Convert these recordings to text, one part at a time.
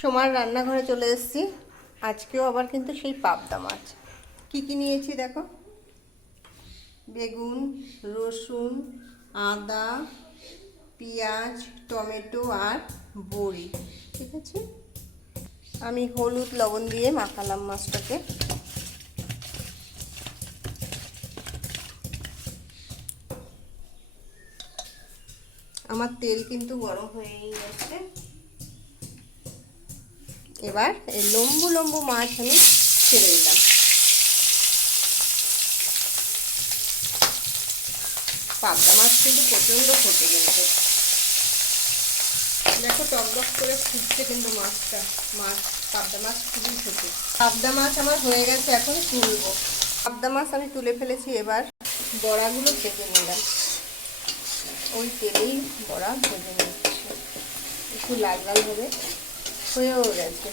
সোমার রান্নাঘরে চলে এসেছি। আজকেও আবার কিন্তু সেই পাবদা মাছ। কি কি নিয়েছি দেখো? বেগুন, রসুন, আদা, পেঁয়াজ, টমেটো আর বড়ি, ঠিক আছে? আমি হলুদ, লবণ দিয়ে মাখালাম মাছটাকে। আমার তেল কিন্তু গরম হয়েই গেছে। এবার এই লম্বু লম্বু মাছ আমি ছেড়ে দিলাম। পাবদা মাছ কিন্তু প্রচণ্ড ফোটে কিন্তু। দেখো টকটক করে ফুটছে কিন্তু মাছটা। মাছ, পাবদা মাছ খুবই ফোটে। পাবদা মাছ আমার হয়ে গেছে, এখন তুলবো। পাবদা মাছ আমি তুলে ফেলেছি, এবার বড়াগুলো ভেজে নিলাম। ওই তেলেই বড়া ভেজে নিচ্ছি। একটু লাল লাল হবে। হয়েও গেছে।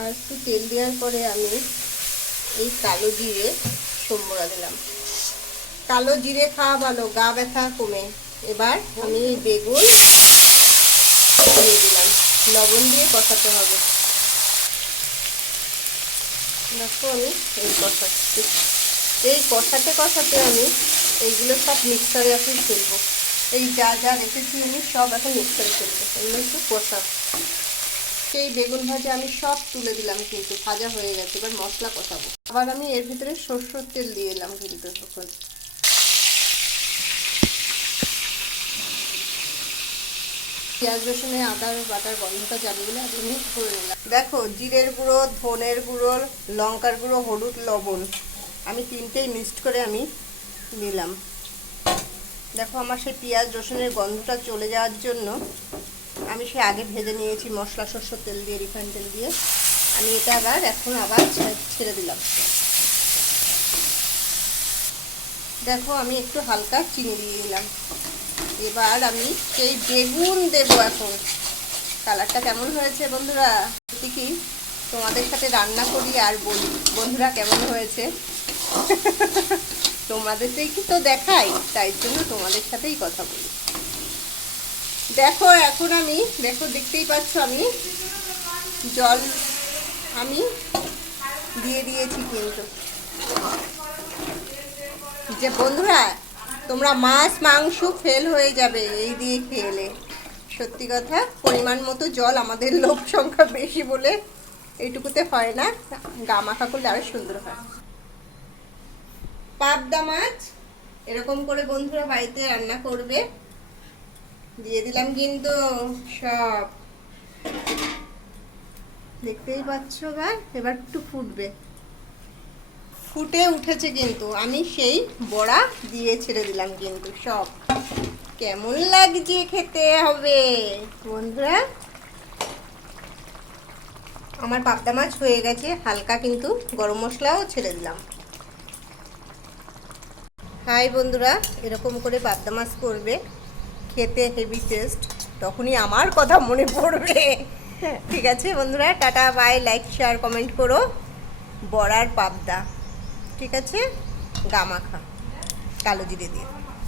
আর একটু তেল দেওয়ার পরে আমি এই কালো জিরে সোমবড়া দিলাম। কালো জিরে খাওয়া ভালো, গা ব্যথা কমে। এবার আমি এই বেগুন দিয়ে দিলাম। লবণ দিয়ে কষাতে হবে। দেখো আমি এই কষাচ্ছি। এই কষাতে কষাতে আমি এইগুলো সব মিক্সারে এখন ফেলব। এই যা যা রেখেছি আমি, সব এখন মিক্সারে ফেলব এগুলো একটু কষা। সেই বেগুন ভাজা আমি সব তুলে দিলাম কিন্তু, ভাজা হয়ে গেছে। এবার মশলা কষাবো। আবার আমি এর ভিতরে সরষের তেল দিয়ে এলাম কিন্তু তখন। পেঁয়াজ রসুনে আদার বাটার গন্ধটা বলে আগে মিক্স করে নিলাম। দেখো, জিরের গুঁড়ো, ধনের গুঁড়ো, লঙ্কার গুঁড়ো, হলুদ, লবণ। আমি তিনটেই মিক্সড করে আমি নিলাম। দেখো আমার সেই পেঁয়াজ, রসুনের গন্ধটা চলে যাওয়ার জন্য আমি সে আগে ভেজে নিয়েছি মশলা, সর্ষের তেল দিয়ে, রিফাইন তেল দিয়ে। আমি এটা আবার এখন আবার ছেড়ে দিলাম। দেখো আমি একটু হালকা চিনি দিয়ে দিলাম এবার আমি সেই বেগুন দেব এখন। কালারটা কেমন হয়েছে বন্ধুরা? কি? তোমাদের সাথে রান্না করি আর বলি বন্ধুরা কেমন হয়েছে? তোমাদেরকেই কি তো দেখাই, তাই জন্য তোমাদের সাথেই কথা বলি। দেখো, এখন আমি, দেখো, দেখতেই পাচ্ছ আমি, জল আমি দিয়ে দিয়েছি কিন্তু। যে বন্ধুরা, তোমরা মাছ, মাংস ফেল হয়ে যাবে এই দিয়ে খেলে। সত্যি কথা, পরিমাণ মতো জল আমাদের লোক সংখ্যা বেশি বলে এইটুকুতে হয় না গা মাখা করলে আরও সুন্দর হয়। পাবদা মাছ, এরকম করে বন্ধুরা বাড়িতে রান্না করবে। দিয়ে দিলাম কিন্তু সব। দেখতেই পাচ্ছ গা এবার একটু ফুটবে। ফুটে উঠেছে কিন্তু। আমি সেই বড়া দিয়ে ছেড়ে দিলাম কিন্তু সব। কেমন লাগছে খেতে হবে? বন্ধুরা, আমার পাবদা মাছ হয়ে গেছে। হালকা কিন্তু গরম মশলাও ছেড়ে দিলাম। হাই বন্ধুরা, এরকম করে পাবদা মাছ করবে, খেতে হেভি টেস্ট তখনই আমার কথা মনে পড়বে। ঠিক আছে বন্ধুরা, tata bye like share comment করো। বড়ার পাবদা, ঠিক আছে? গামাখা, কালো জিরে দিয়ে।